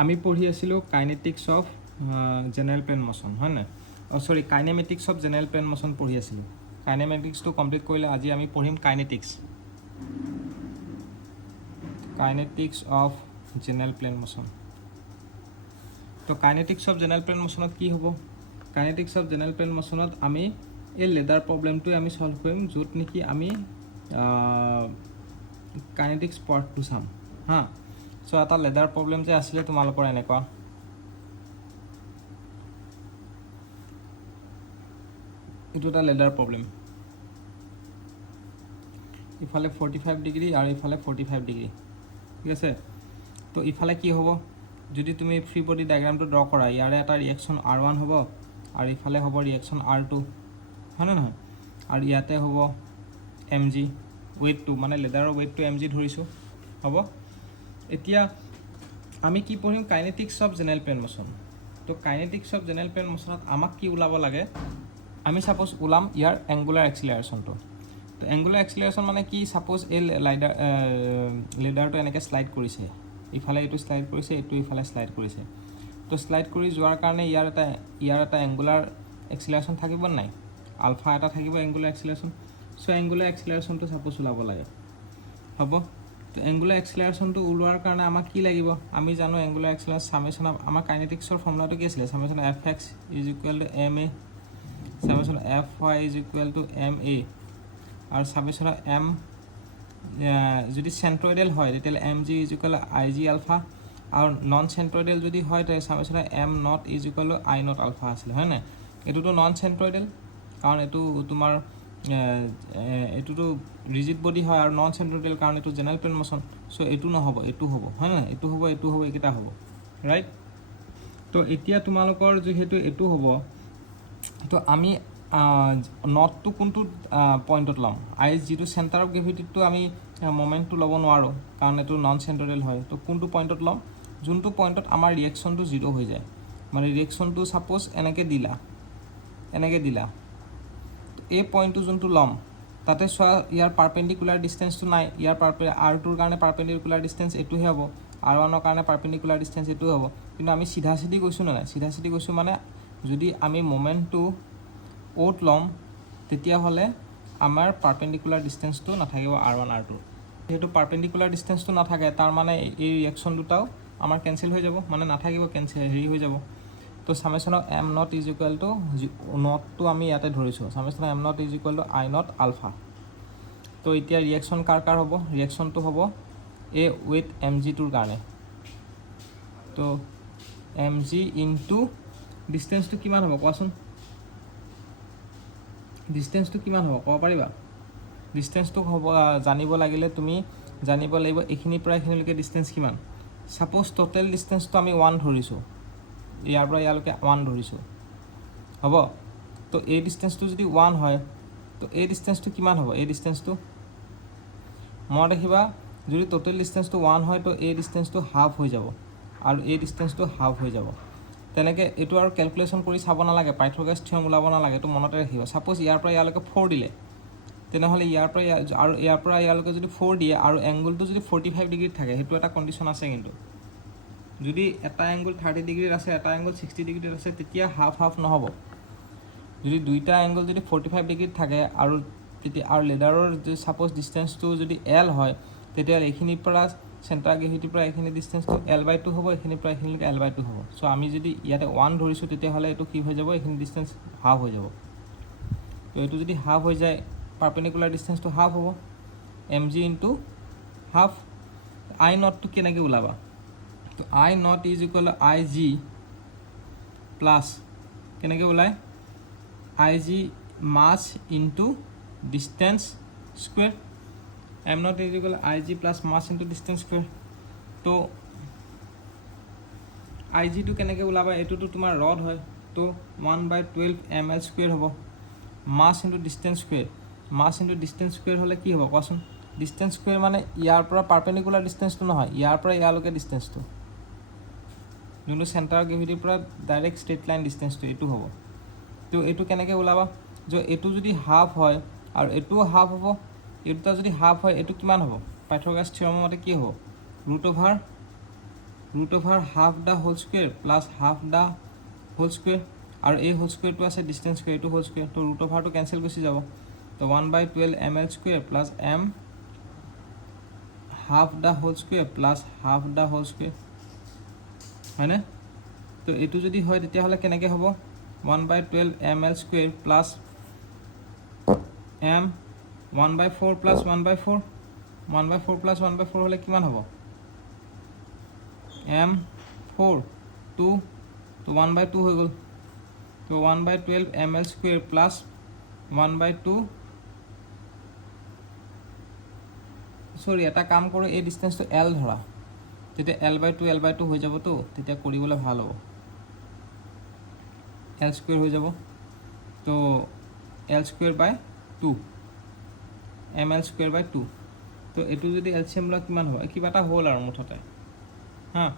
আমি পঢ়ি আছিলোঁ kinetics of general plane motion হয় নাই sorry kinematics of general plane motion পঢ়ি আছিলোঁ কাইনেমেটিক্সটো কমপ্লিট কৰিলে আজি আমি পঢ়িম kinetics of general plane motion তো কাইনেটিক্স অফ জেনেৰেল প্লেন মোশ্যনত কি হ'ব কাইনেটিক্স অফ জেনেৰেল প্লেন মোশ্যনত আমি এই লেডাৰ প্ৰব্লেমটোৱে আমি সলভ কৰিম য'ত নেকি আমি কাইনেটিক্স পাৰ্টটো চাম হা সো এটা লেডাৰ প্ৰব্লেম যে আছিলে তোমালোকৰ এনেকুৱা এইটো এটা লেডাৰ প্ৰব্লেম ইফালে 45 ডিগ্ৰী আৰু ইফালে 45 ডিগ্ৰী ঠিক আছে তো ইফালে কি হ'ব যদি তুমি ফ্ৰী বডি ডায়াগ্ৰামটো ড্ৰ কৰা ইয়াৰে এটা ৰিয়েকশ্যন R1 হ'ব আৰু ইফালে হ'ব ৰিয়েকশ্যন R2 হয় না নহয় আৰু ইয়াতে হ'ব mg ওয়েটটো মানে লেডাৰৰ ওয়েটটো mg ধৰিছোঁ হ'ব এতিয়া আমি কি পঢ়িম kinetics of general plane motion তো কাইনেটিক্স অফ জেনেৰেল প্লেন মোশ্যনত আমাক কি ওলাব লাগে আমি সাপোজ ওলাম ইয়াৰ এংগুলাৰ এক্সিলাৰেশ্যনটো তো এংগুলাৰ এক্সিলাৰেশ্যন মানে কি সাপোজ এই লেডাৰটো এনেকৈ শ্লাইড কৰিছে ইফালে এইটো শ্লাইড কৰিছে এইটো ইফালে শ্লাইড কৰিছে তো শ্লাইড কৰি যোৱাৰ কাৰণে ইয়াৰ এটা এংগুলাৰ এক্সিলাৰেশ্যন থাকিব নাই আলফা এটা থাকিব এংগুলাৰ এক্সিলাৰেশ্যন সো এংগুলাৰ এক্সিলাৰেশ্যনটো সাপোজ ওলাব লাগে হ'ব তো এংগুলাৰ এক্সিলাৰেশ্যনটো ওলোৱাৰ কাৰণে আমাক কি লাগিব আমি জানো এংগুলাৰ এক্সিলাৰেশ্যন সামেশ্যন অফ আমাৰ কাইনেটিক্সৰ ফৰ্মুলাটো কি আছিলে সামেশ্যন fx = ma সামেশ্যন fy = ma আৰু সামেশ্যন m যদি সেন্ট্ৰয়েডেল হয় তেতিয়াহ'লে mg = ig আলফা আৰু নন সেন্ট্ৰয়েডেল যদি হয় তেতিয়া summation m not = i not alpha আছিলে হয় না এটোটো নন সেন্ট্ৰয়েডেল কাৰণ এটো তোমাৰ এটোটো ৰিজিড বডি হয় আৰু নন সেন্ট্ৰয়েডেল কাৰণ এটো জেনাৰেল প্লেন মোশ্যন সো এটো নহব এটো হ'ব হয় না এটো হ'ব একেটা হ'ব ৰাইট তো এতিয়া তোমালোকৰ যেহেতু এটো হ'ব তো আমি নটটো কোনটো পইণ্টত ল'ম যিটো চেণ্টাৰ অফ গ্ৰেভিটিটো আমি মোমেণ্টটো ল'ব নোৱাৰোঁ কাৰণ এইটো নন চেণ্ট্ৰয়েডেল হয় তো কোনটো পইণ্টত ল'ম যোনটো পইণ্টত আমাৰ ৰিয়েকশ্যনটো জিৰ' হৈ যায় মানে ৰিয়েকশ্যনটো সাপোজ এনেকৈ দিলা এই পইণ্টটো যোনটো ল'ম তাতে চোৱা ইয়াৰ পাৰপেণ্ডিকুলাৰ ডিষ্টেঞ্চটো নাই ইয়াৰ R2ৰ কাৰণে পাৰপেণ্ডিকুলাৰ ডিষ্টেঞ্চ এইটোহে হ'ব R1ৰ কাৰণে পাৰপেণ্ডিকুলাৰ ডিষ্টেঞ্চ এইটোৱে হ'ব কিন্তু আমি চিধা গৈছোঁ নাই চিধা গৈছোঁ মানে যদি আমি মোমেণ্টটো ওত ল'ম তেতিয়াহ'লে আমাৰ পাৰপেণ্ডিকুলাৰ ডিষ্টেঞ্চটো নাথাকিব R1 R2 যেহেতু পাৰপেণ্ডিকুলাৰ ডিষ্টেঞ্চটো নাথাকে তাৰ মানে এই ৰিয়েকশ্যন দুটাও আমাৰ কেঞ্চেল হৈ যাব মানে নাথাকিব হেৰি হৈ যাব তো সামেশ্যন অফ m নট = নটটো আমি ইয়াতে ধৰিছোঁ summation of m not = i not alpha তো এতিয়া ৰিয়েকশ্যন কাৰ হ'ব ৰিয়েকশ্যনটো হ'ব এ উইথ mg টোৰ কাৰণে তো mg ইনটু ডিষ্টেঞ্চটো কিমান হ'ব কোৱাচোন ডিষ্টেঞ্চটো কিমান হ'ব ক'ব পাৰিবা ডিষ্টেঞ্চটো হ'ব জানিব লাগিলে তুমি জানিব লাগিব এইখিনিৰ পৰা এইখিনিলৈকে ডিষ্টেঞ্চ কিমান সাপোজ টোটেল ডিষ্টেঞ্চটো আমি 1 ধৰিছোঁ ইয়াৰ পৰা ইয়ালৈকে 1 ধৰিছোঁ হ'ব তো এই ডিষ্টেঞ্চটো যদি 1 হয় তো এই ডিষ্টেঞ্চটো কিমান হ'ব এই ডিষ্টেঞ্চটো মনত ৰাখিবা যদি টোটেল ডিষ্টেঞ্চটো 1 হয় তো এই ডিষ্টেঞ্চটো হাফ হৈ যাব আৰু এই ডিষ্টেঞ্চটো হাফ হৈ যাব তেনেকৈ এইটো আৰু কেলকুলেশ্যন কৰি চাব নালাগে পাইথাগোৰাছ থিয়ৰম ওলাব নালাগে এইটো মনতে ৰাখিবা সাপোজ ইয়াৰ পৰা ইয়ালৈকে 4 দিলে তেনেহ'লে ইয়াৰ পৰা ইয়ালৈকে যদি 4 দিয়ে আৰু এংগলটো যদি 45 ডিগ্ৰীত থাকে সেইটো এটা কণ্ডিশ্যন আছে কিন্তু যদি এটা এংগল 30 ডিগ্ৰীত আছে এটা এংগল 60 ডিগ্ৰীত আছে তেতিয়া হাফ নহ'ব যদি দুইটা এংগল যদি 45 ডিগ্ৰীত থাকে আৰু লেডাৰৰ যদি সাপোজ ডিষ্টেঞ্চটো যদি L হয় তেতিয়াহ'লে এইখিনিৰ পৰা চেণ্টাৰ গ্ৰেভিটিৰ পৰা এইখিনি ডিষ্টেঞ্চটো L/2 হ'ব এইখিনিৰ পৰা এইখিনিলৈকে L/2 হ'ব সো আমি যদি ইয়াতে 1 ধৰিছোঁ তেতিয়াহ'লে এইটো কি হৈ যাব এইখিনি ডিষ্টেঞ্চ হাফ হৈ যাব তো এইটো যদি হাফ হৈ যায় পাৰপেণ্ডিকুলাৰ ডিষ্টেঞ্চটো হাফ হ'ব mg ইনটু হাফ i নটটো কেনেকৈ ওলাবা তো i নট = ig প্লাছ কেনেকৈ ওলায় ig mass into distance square m not = ig plus mass into distance square তো ig টো কেনেকৈ ওলাবা এইটোতো তোমাৰ ৰড হয় তো 1/12 ml² হ'ব মাছ ইনটু ডিষ্টেঞ্চ স্কুৱেৰ হ'লে কি হ'ব কোৱাচোন ডিষ্টেঞ্চ স্কুৱেৰ মানে ইয়াৰ পৰা পাৰপেণ্ডিকুলাৰ ডিষ্টেঞ্চটো নহয় ইয়াৰ পৰা ইয়ালৈকে ডিষ্টেঞ্চটো যোনটো চেণ্টাৰ গ্ৰেভিটিৰ পৰা ডাইৰেক্ট ষ্ট্ৰেইট লাইন ডিষ্টেঞ্চটো এইটো হ'ব তো এইটো কেনেকৈ ওলাবা যে এইটো যদি হাফ হয় আৰু এইটোও হাফ হ'ব এই দুটা যদি হাফ হয় এইটো কিমান হ'ব পাইথাগোৰাছ থিয়ৰমৰ মতে কি হ'ব √/² root over half the whole square plus half the whole square আৰু এই whole square টো আছে distance square টো whole square তো root over টো cancel গুচি যাব তো 1/12 ml square plus m half the whole square plus half the whole square হয় না তো এটো যদি হয় তেতিয়া হলে কেনেকৈ হ'ব 1/12 ml square plus m 1/4 plus 1/4 1/4 plus 1/4 হলে কিমান হ'ব m 4 2 তো 1/2 হৈ গ'ল তো 1/12 ml square plus 1/2 সৰি এটা কাম কৰোঁ এই ডিসটেন্সটো l ধৰা তেতিয়া l/2 হৈ যাব তো তেতিয়া কৰিবলৈ ভাল হ'ব l square হৈ যাব তো l square by 2 ml square by 2 তো এটো যদি LCM ল কিমান হ'ব কিবা এটা হ'ল আৰু মুঠতে হ্যাঁ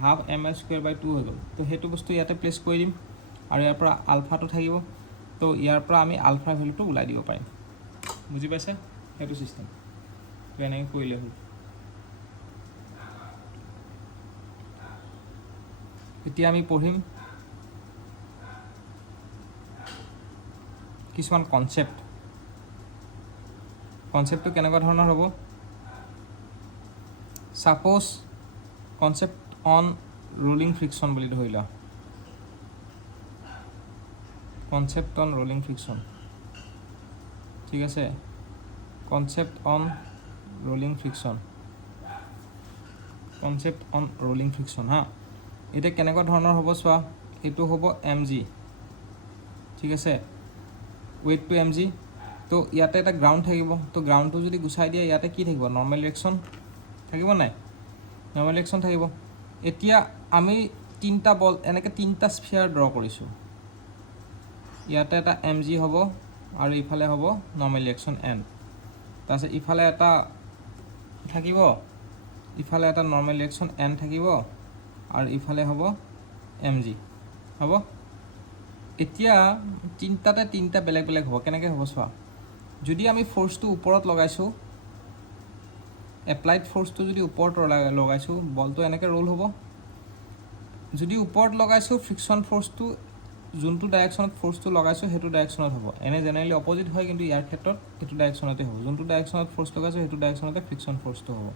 হাফ ml square by 2 হৈ গ'ল তো হেতু বস্তু ইয়াতে প্লেস কৰি দিম আৰু ইয়াৰ পৰা আলফাটো থাকিব তো ইয়াৰ পৰা আমি আলফা ভ্যালুটো উলাই দিব পাৰিম বুজি পাইছে হেতু সিস্টেম তো এনেকৈ কৰিলে হ'ল এতিয়া আমি পঢ়িম কিছুমান কনসেপ্টটো কেনেকুৱা ধৰণৰ হ'ব suppose concept on rolling friction বুলি ধৰি লা কনসেপ্ট অন ৰোলিং ফ্ৰিকশন ঠিক আছে কনসেপ্ট অন ৰোলিং ফ্ৰিকশন হা এটা কেনেকুৱা ধৰণৰ হ'ব চোৱা এটো হ'ব mg ঠিক আছে weight to mg তো ইয়াতে এটা গ্ৰাউন্ড থাকিব তো গ্ৰাউন্ডটো যদি গুছাই দিয়া ইয়াতে কি থাকিব নৰমাল ৰিঅ্যাকশন থাকিব নাই নৰমাল ৰিঅ্যাকশন থাকিব এতিয়া আমি তিনটা বল এনেকে তিনটা স্ফিয়াৰ ড্ৰ কৰিছো ইয়াতে এটা mg হ'ব আৰু ইফালে হ'ব নৰমাল ৰিঅ্যাকশন n তাছে ইফালে এটা থাকিব ইফালে এটা নৰমাল ৰিঅ্যাকশন n থাকিব আৰু ইফালে হ'ব mg হ'ব এতিয়া তিনটাতে তিনটা বেলেগ বেলেগ হ'ব কেনেকৈ হ'ব চোৱা যদি আমি ফোৰ্সটো ওপৰত লগাইছো এপ্লাইড ফোৰ্সটো যদি ওপৰত লগাইছো বলটো এনেকৈ ৰোল হ'ব যদি ওপৰত লগাইছো ফ্ৰিকশন ফোৰ্সটো যোনটো ডাইৰেকশনত ফোৰ্সটো লগাইছো হেতু ডাইৰেকশনত হ'ব এনে জেনাৰেলি অপোজিট হয় কিন্তু ইয়াৰ ক্ষেত্ৰত এটো ডাইৰেকশনতে হ'ব যোনটো ডাইৰেকশনত ফোৰ্স লগাইছো হেতু ডাইৰেকশনতে ফ্ৰিকশন ফোৰ্সটো হ'ব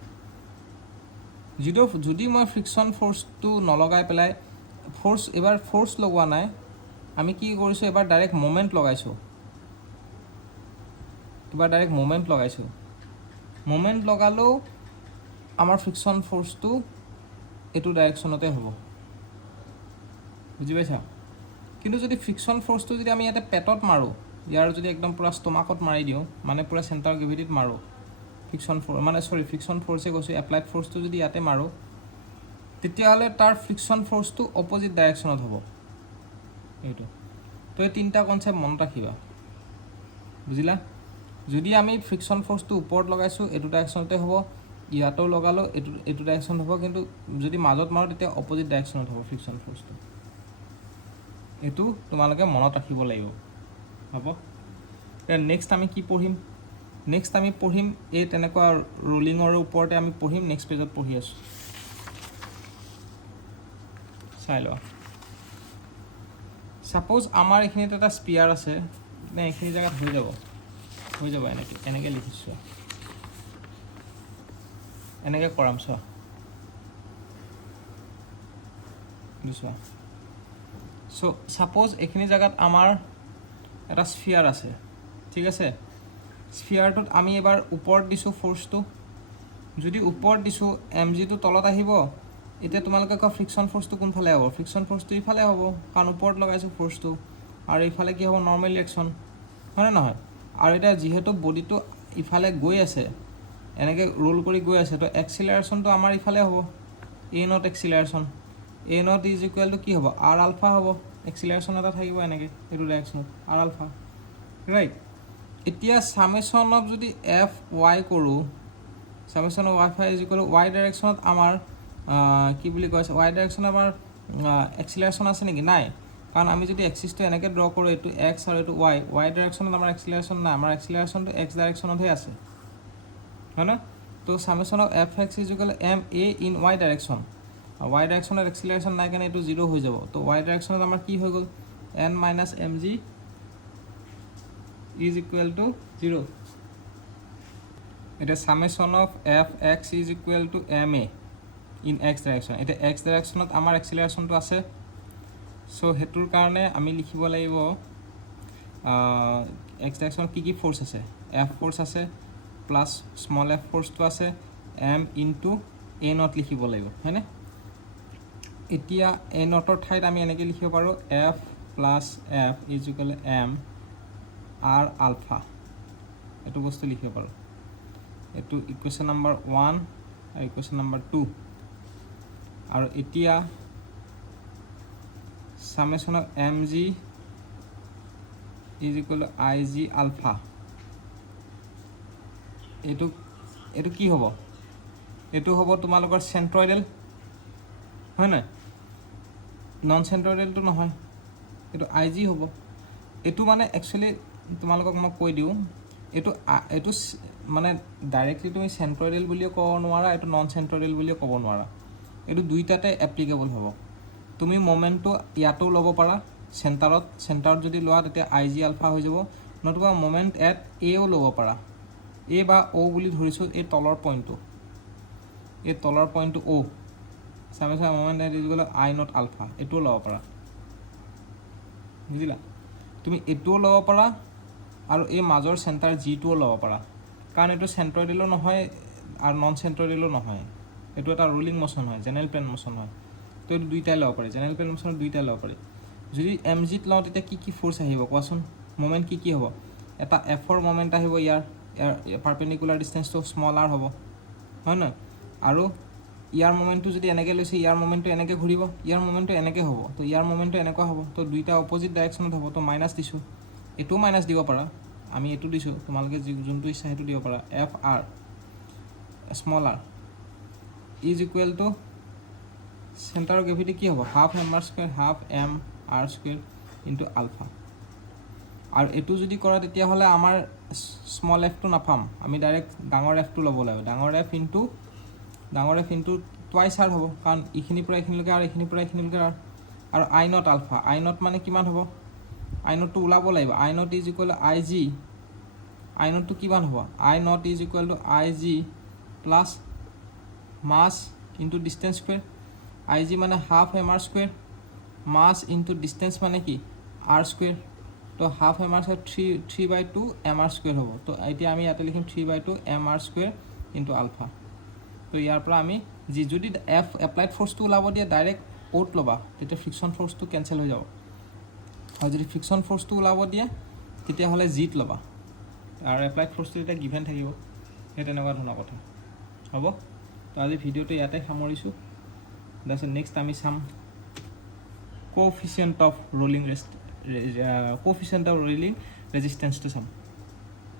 যদি মই ফ্ৰিকশন ফোৰ্সটো নলগাই পেলাই ফোৰ্স এবাৰ ফোৰ্স লগোৱা নাই আমি কি কৰিছো এবাৰ ডাইৰেক্ট মোমেন্ট লগাইছো মোমেন্ট লগালো আমাৰ ফ্ৰিকশন ফোৰ্সটো এটো ডাইৰেকশনতে হ'ব বুজি পাইছা কিন্তু যদি ফ্ৰিকশন ফোৰ্সটো যদি আমি ইয়াতে পেটত মাৰো ইয়াৰ যদি একদম পুৰা ষ্টমাকত মাৰি দিও মানে পুৰা সেন্টাৰ গ্ৰেভিটিত মাৰো ফ্ৰিকশন ফোৰ্সে কৈছো এপ্লাইড ফোৰ্সটো যদি ইয়াতে মাৰো তেতিয়া হলে তাৰ ফ্ৰিকশন ফোৰ্সটো অপোজিট ডাইৰেকশনত হ'ব এইটো তো এই তিনটা কনসেপ্ট মনত ৰাখিবা বুজিলা যদি আমি ফ্ৰিকশন ফোৰ্সটো ওপৰত লগাইছো এটো ডাইৰেকশনতে হ'ব ইয়াতো লগালো এটো ডাইৰেকশন হ'ব কিন্তু যদি মাজত মাৰো তেতিয়া অপোজিট ডাইৰেকশনত হ'ব ফ্ৰিকশন ফোৰ্সটো এটো তোমালোকে মনত ৰাখিব লাগিব হ'ব নেক্সট আমি কি পঢ়িম নেক্সট আমি পঢ়িম এই তেনেকুৱা ৰোলিংৰ ওপৰতে আমি পঢ়িম নেক্সট পেজত পঢ়ি আছো চাই লও সাপোজ আমাৰ এখিনিত এটা স্পিয়াৰ আছে নে এখিনি জায়গাত হৈ যাব এনেকে লিখিছো এনেকে কৰাম চোৱা দিছো সো সাপোজ এখিনি জায়গাত আমাৰ এটা স্পিয়াৰ আছে ঠিক আছে স্ফিয়াৰটোত আমি এবাৰ ওপৰত দিছো ফোৰ্সটো যদি ওপৰত দিছো mg টো তলত আহিব এটা তোমালোকে ক ফ্ৰিকশন ফোৰ্সটো কোন ফালে হ'ব ফ্ৰিকশন ফোৰ্সটো ইফালে হ'ব কাৰণ ওপৰত লগাইছো ফোৰ্সটো আৰু ইফালে কি হ'ব নৰমাল ৰিঅ্যাকশন হয় না নহয় আৰু এটা যেহেতু বডিটো ইফালে গৈ আছে এনেকে ৰোল কৰি গৈ আছে তো এক্সিলাৰেশনটো আমাৰ ইফালে হ'ব a nought acceleration a nought is equal to কি হ'ব r আলফা হ'ব এক্সিলাৰেশন এটা থাকিব এনেকে এটো ডাইৰেকশনত r আলফা ৰাইট এতিয়া সামেশন অফ যদি f y কৰো summation of y is equal two y ডাইৰেকশনত আমাৰ কি বুলি কৈছে y ডাইৰেকশন আমাৰ এক্সিলাৰেশন আছে নেকি নাই কাৰণ আমি যদি এক্সিসটো এনেকে ড্ৰ কৰো এটো x আৰু এটো y ডাইৰেকশনত আমাৰ এক্সিলাৰেশন নাই আমাৰ এক্সিলাৰেশনটো x ডাইৰেকশনতহে আছে হয় না তো summation of fx is equal m a in y direction y ডাইৰেকশ্যনত এক্সিলাৰেশ্যন নাই কাৰণে এইটো 0 হৈ যাব তো y ডাইৰেকশ্যনত আমাৰ কি হৈ গ'ল n - mg is equal to 0 এটা summation of fx is equal to ma in x direction এটা x ডাইৰেকশ্যনত আমাৰ এক্সিলাৰেশ্যনটো আছে সো হেতুৰ কাৰণে আমি লিখিব লাগিব x ডাইৰেকশ্যনত কি ফোর্স আছে f ফোর্স আছে প্লাস স্মল f ফোর্সটো আছে m ইনটু a নট লিখিব লাগিব হয়নে এতিয়া a নটৰ ঠাইত আমি এনেকৈ লিখিব পাৰোঁ f plus f is equal m r alpha এইটো বস্তু লিখিব পাৰোঁ এইটো ইকুৱেশ্যন নম্বৰ 1 আৰু ইকুৱেশ্যন নম্বৰ 2 আৰু এতিয়া summation of mg is equal to ig alpha এইটো কি হ'ব এইটো হ'ব তোমালোকৰ সেন্ট্ৰয়েডাল হয় না নন সেন্ট্ৰয়েডালটো নহয় এইটো ig হ'ব এইটো মানে একচুয়ালি তোমালোকক মই কৈ দিওঁ এইটো মানে ডাইৰেক্টলি তুমি সেন্ট্ৰয়েডাল বুলিও ক'ব নোৱাৰা এইটো নন সেন্ট্ৰয়েডাল বুলিও ক'ব নোৱাৰা এইটো দুইটাতে এপ্লিকেবল হ'ব তুমি মোমেন্টটো ইয়াতো ল'ব পাৰা সেন্টাৰত যদি লোৱা তেতিয়া ig আলফা হৈ যাব নতুবা মোমেন্ট এট এও ল'ব পাৰা এ বা ও বুলি ধৰিছো এই তলৰ পইণ্টটো ও summation moment at is equal to i not alpha এটো ল'ব পাৰা বুজিলা তুমি এটো ল'ব পাৰা আৰু এই মাজৰ সেন্টাৰ জি2 ল'ব পাৰা কাৰণ এটো সেন্ট্ৰয়েডালো নহয় আৰু নন সেন্ট্ৰয়েডালো নহয় এটো এটা ৰোলিং মোশন হয় জেনাৰেল প্লেন মোশন হয় তো এই দুইটাই ল'ব পাৰি জেনাৰেল প্লেন মোশনৰ দুইটাই ল'ব পাৰি যদি mg ত লওঁ তেতিয়া কি ফোৰ্স আহিব কোৱাচোন মোমেন্ট কি হ'ব এটা f ৰ মোমেন্ট আহিব ইয়াৰ পাৰপেন্ডিকুলাৰ ডিসটেন্সটো স্মল r হ'ব হয় না আৰু ইয়াৰ মোমেন্টটো যদি এনেকৈ লৈছে ইয়াৰ মোমেন্টটো এনেকৈ ঘূৰিব ইয়াৰ মোমেন্টটো এনেকৈ হ'ব তো ইয়াৰ মোমেন্টটো এনেকুৱা হ'ব তো দুইটা অপোজিট ডাইৰেকশ্যনত হ'ব তো মাইনাস দিছো এটো মাইনাস দিব পাৰা আমি এটো দিছো তোমালোকে যোনটো ইচ্ছা হেতু দিব পাৰা fr small r is equal to center of gravity কি হ'ব half mr square half m r square into alpha আৰু এটো যদি কৰা তেতিয়া হলে আমাৰ স্মল f টো নাপাম আমি ডাইৰেক্ট ডাঙৰ f টো ল'ব লাগিব ডাঙৰ f ইনটু টুৱাইস r হ'ব কাৰণ ইখিনি পৰা ইখিনিলৈকে আৰু ইখিনি পৰা ইখিনিলৈকে আৰু i not alpha i naught মানে কিমান হ'ব i নট টো ওলাব লাগিব i naught is equal to ig i naught টো কিমান হ'ব i naught is equal to ig plus mass into distance square ig মানে half mr square mass into distance মানে কি r স্কয়ার তো half mr square 3/2 mr square হ'ব তো এতিয়া আমি ইয়াতে লিখিম 3/2 mr স্কয়ার ইনটু আলফা তো ইয়াৰ পৰা আমি যদি f এপ্লাইড ফোৰ্সটো ওলাব দিয়ে ডাইৰেক্ট ওট লবা তেতিয়া ফ্ৰিকশন ফোৰ্সটো ক্যান্সেল হৈ যাব আৰু যদি ফ্ৰিকশন ফোৰ্সটো ওলাব দিয়ে তেতিয়া হলে জিত লবা আৰু এপ্লাইড ফোৰ্সটো এটা গিভেন থাকিব এই তেনেকুৱা ধৰণৰ কথা হ'ব তো আজি ভিডিওটো ইয়াতে সামৰিছো that's next আমি চাম coefficient of rolling resistance to some